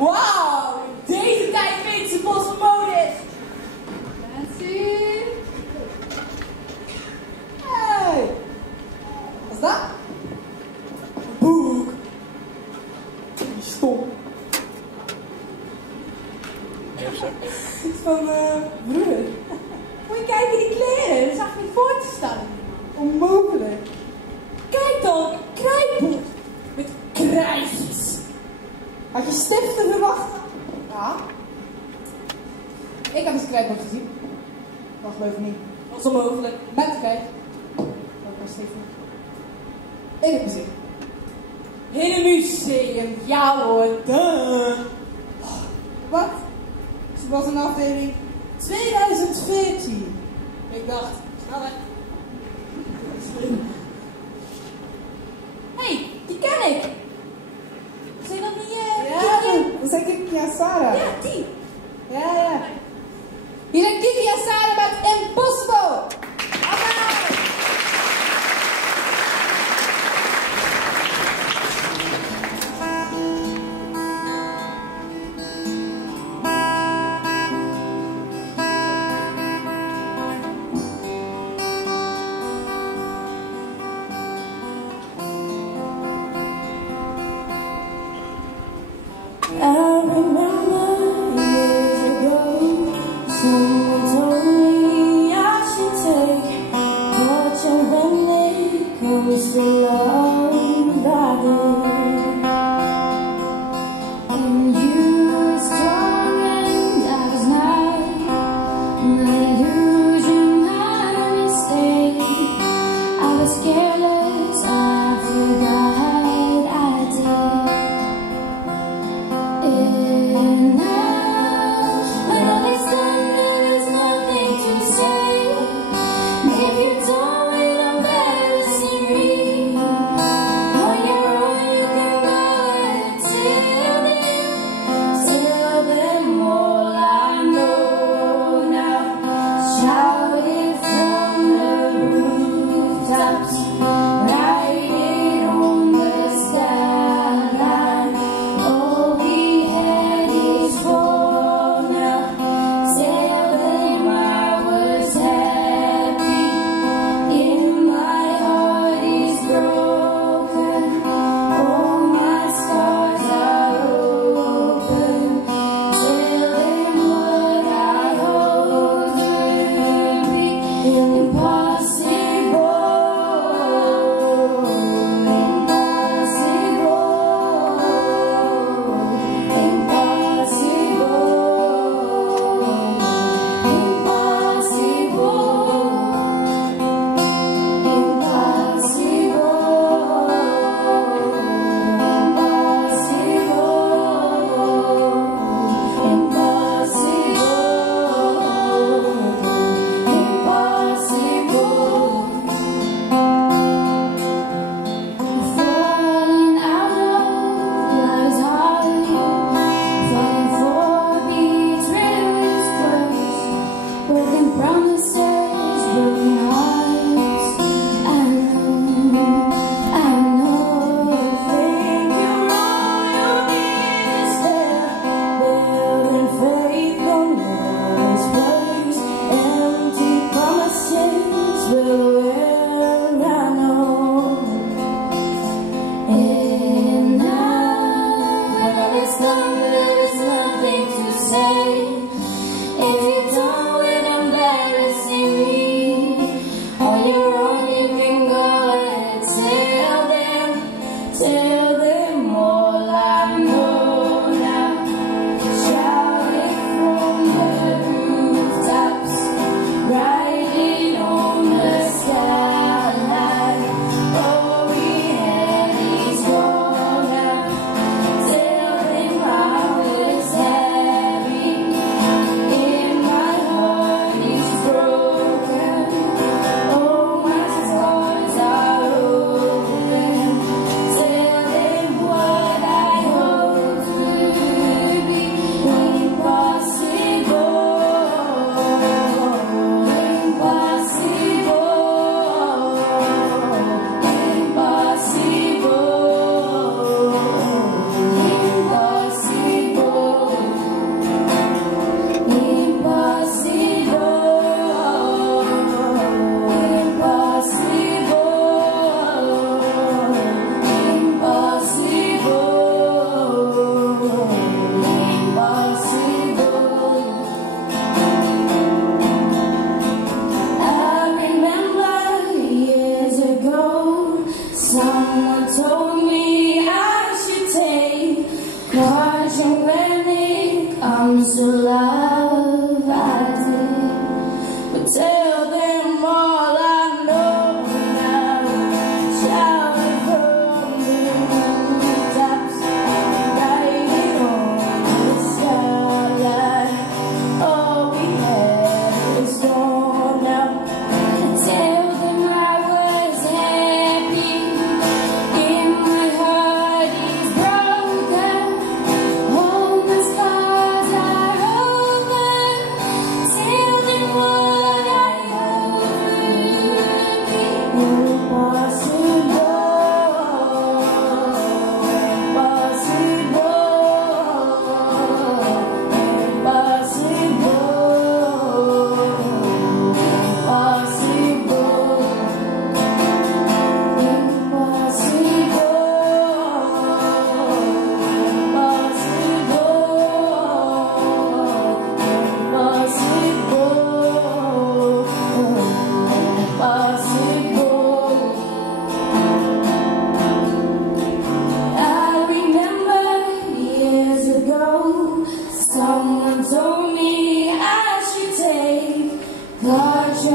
Wauw, in deze tijd weet ze pas wat mode is. Nancy. Hey. Wat is dat? Een boek. Die stom. Het is van broer. Moet je kijken die kleren, dat is echt niet voor te stellen. Onmogelijk. Kijk dan, krijtboek. Met krijtjes. Had je stiften verwacht? Ja. Ik heb eens een krijtboek gezien. Wacht even niet. Dat is onmogelijk. Met de krijt. Ook een stiften. Ik heb gezien. In een museum. Ja hoor. Duh. Wat? Ze was een afdeling 2014. Ik dacht, snel weg. Hé, die ken ik. Zijn dat niet Kiki? Dat zijn Kiki Sarah. Ja, die. Ja. Hier zijn Kiki Sarah met Impossible. I remember years ago, someone told me I should take caution when it comes to love like this. And you were strong and I was not, an illusion, not a mistake. I was careless, I forgot I did. And now, when all is done, there is nothing to say. If you don't, it embarrassing me. On your own, you can go and tell them all I know now. Shout it from the rooftops, write it on the skyline. All we had is for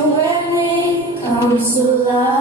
when it comes to love.